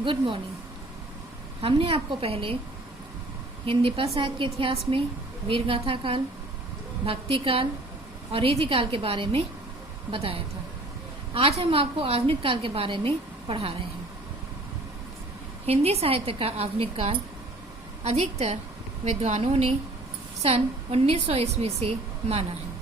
Good morning. हमने आपको पहले हिंदी पद साहित्य के इतिहास में वीर गाथा काल, भक्ति काल और रीति काल के बारे में बताया था। आज हम आपको आधुनिक काल के बारे में पढ़ा रहे हैं। हिंदी साहित्य का आधुनिक काल अधिकतर विद्वानों ने सन 1900 ईस्वी से माना है।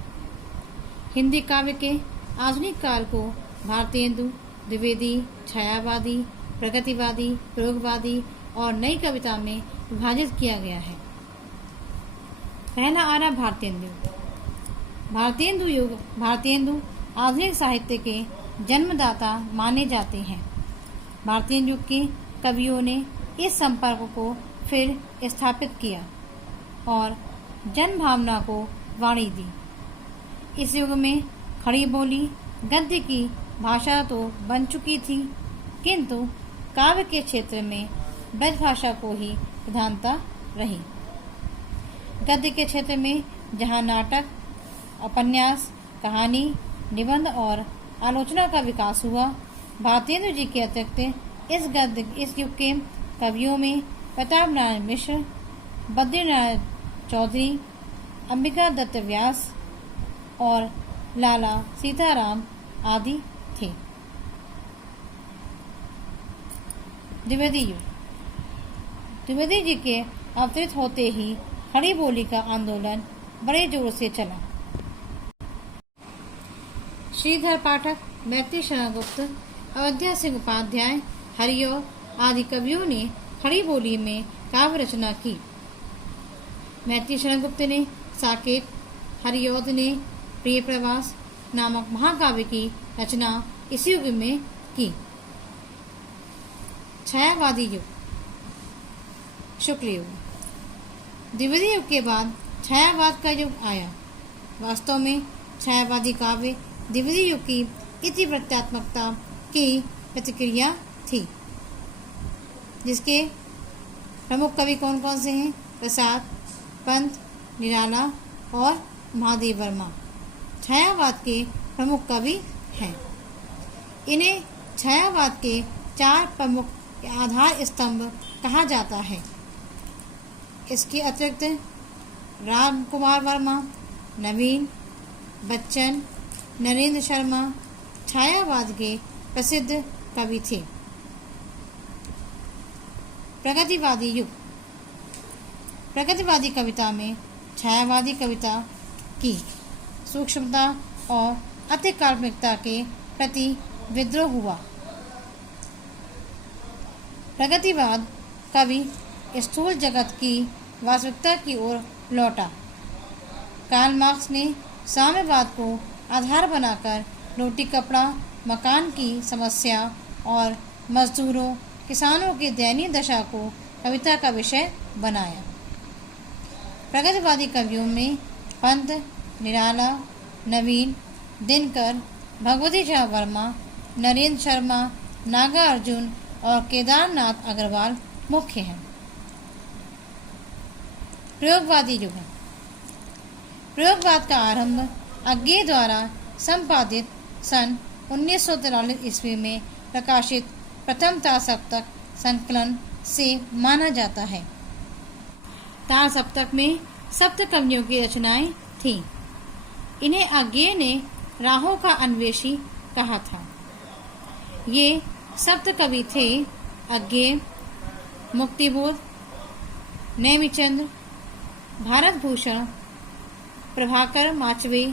हिंदी काव्य के आधुनिक काल को भारतेंदु, द्विवेदी, छायावादी, प्रगतिवादी, प्रयोगवादी और नई कविता में विभाजित किया गया है। पहला आ रहा भारतेंदु। भारतेंदु आधुनिक साहित्य के जन्मदाता माने जाते हैं। भारतेंदु युग के कवियों ने इस संपर्क को फिर स्थापित किया और जन भावना को वाणी दी। इस युग में खड़ी बोली गद्य की भाषा तो बन चुकी थी, किंतु काव्य के क्षेत्र में ब्रज भाषा को ही प्रधानता रही। गद्य के क्षेत्र में जहाँ नाटक, उपन्यास, कहानी, निबंध और आलोचना का विकास हुआ, भारतेंदु जी के अतिरिक्त इस युग के कवियों में प्रताप नारायण मिश्र, बद्रीनारायण चौधरी, अंबिका दत्त व्यास और लाला सीताराम आदि थे। द्विवेदी युग। द्विवेदी जी के अवतरित होते ही खड़ी बोली का आंदोलन बड़े जोर से चला। श्रीधर पाठक, मैत्री शरण गुप्त, अयोध्या सिंह उपाध्याय, हरिऔध आदि कवियों ने खड़ी बोली में काव्य रचना की। मैत्री शरण गुप्त ने साकेत, हरिऔध ने प्रिय प्रवास नामक महाकाव्य की रचना इसी युग में की। छायावादी युग। शुक्ल युग। द्विवेदी युग के बाद छायावाद का युग आया। वास्तव में छायावादी काव्य द्विवेदी युग की इतिवृत्तात्मकता की प्रतिक्रिया थी, जिसके प्रमुख कवि कौन कौन से हैं? प्रसाद, पंत, निराला और महादेव वर्मा छायावाद के प्रमुख कवि हैं। इन्हें छायावाद के चार प्रमुख आधार स्तंभ कहा जाता है। इसके अतिरिक्त राम कुमार वर्मा, नवीन, बच्चन, नरेंद्र शर्मा छायावाद के प्रसिद्ध कवि थे। प्रगतिवादी युग। प्रगतिवादी कविता में छायावादी कविता की सूक्ष्मता और अति काल्पनिकता के प्रति विद्रोह हुआ। प्रगतिवाद कवि स्थूल जगत की वास्तविकता की ओर लौटा। कार्ल मार्क्स ने साम्यवाद को आधार बनाकर रोटी कपड़ा मकान की समस्या और मजदूरों किसानों की दयनीय दशा को कविता का विषय बनाया। प्रगतिवादी कवियों में पंत, निराला, नवीन, दिनकर, भगवती झा वर्मा, नरेंद्र शर्मा, नागार्जुन और केदारनाथ अग्रवाल मुख्य हैं। प्रयोगवादी युग। प्रयोगवाद का आरंभ अज्ञेय द्वारा संपादित सन 1943 ईस्वी में प्रकाशित प्रथम तार सप्तक संकलन से माना जाता है। तार सप्तक में सप्त कवियों की रचनाएं थीं। इन्हें अज्ञेय ने राहों का अन्वेषी कहा था। ये सप्त कवि थे अज्ञेय, मुक्तिबोध, नेमिचंद्र, भारत भूषण, प्रभाकर माचवे,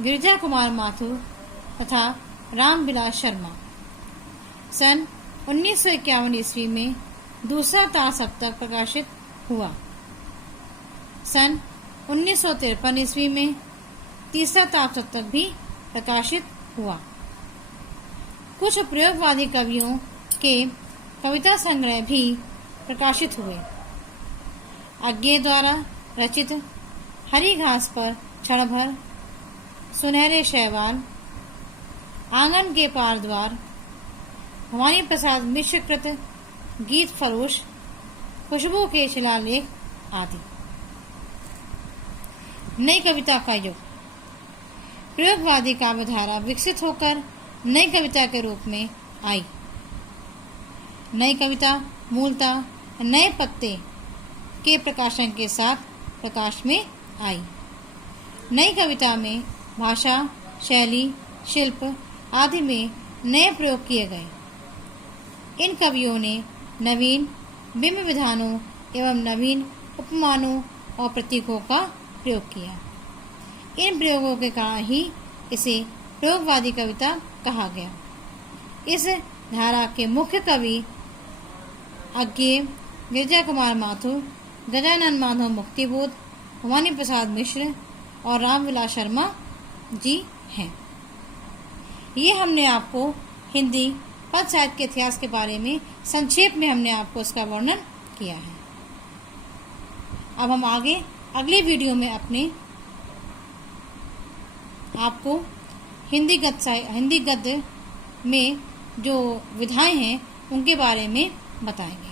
गिरिजा कुमार माथुर तथा रामविलास शर्मा। सन 1951 ईस्वी में दूसरा तार सप्तक प्रकाशित हुआ। सन 1953 ईस्वी में तीसरा तार सप्तक भी प्रकाशित हुआ। कुछ प्रयोगवादी कवियों के कविता संग्रह भी प्रकाशित हुए। अज्ञेय द्वारा रचित हरी घास पर क्षण भर, सुनहरे शैवाल, आंगन के पार द्वार, भवानी प्रसाद मिश्र कृत गीत फरोश, खुशबू के शिलालेख आदि। नई कविता का युग। प्रयोगवादी काव्यधारा विकसित होकर नई कविता के रूप में आई। नई कविता मूलतः नए पत्ते के प्रकाशन के साथ प्रकाश में आई। नई कविता में भाषा, शैली, शिल्प आदि में नए प्रयोग किए गए। इन कवियों ने नवीन बिंब विधानों एवं नवीन उपमानों और प्रतीकों का प्रयोग किया। इन प्रयोगों के कारण ही इसे प्रयोगवादी कविता कहा गया। इस धारा के मुख्य कवि अज्ञेय, गिरिजा कुमार माथुर, गजानन माधव मुक्तिबोध, भवानी प्रसाद मिश्र और रामविलास शर्मा जी हैं। ये हमने आपको हिंदी पद साहित्य के इतिहास के बारे में संक्षेप में हमने आपको इसका वर्णन किया है। अब हम आगे अगले वीडियो में आपको हिंदी गद्य में जो विधाएं हैं उनके बारे में बताएंगे।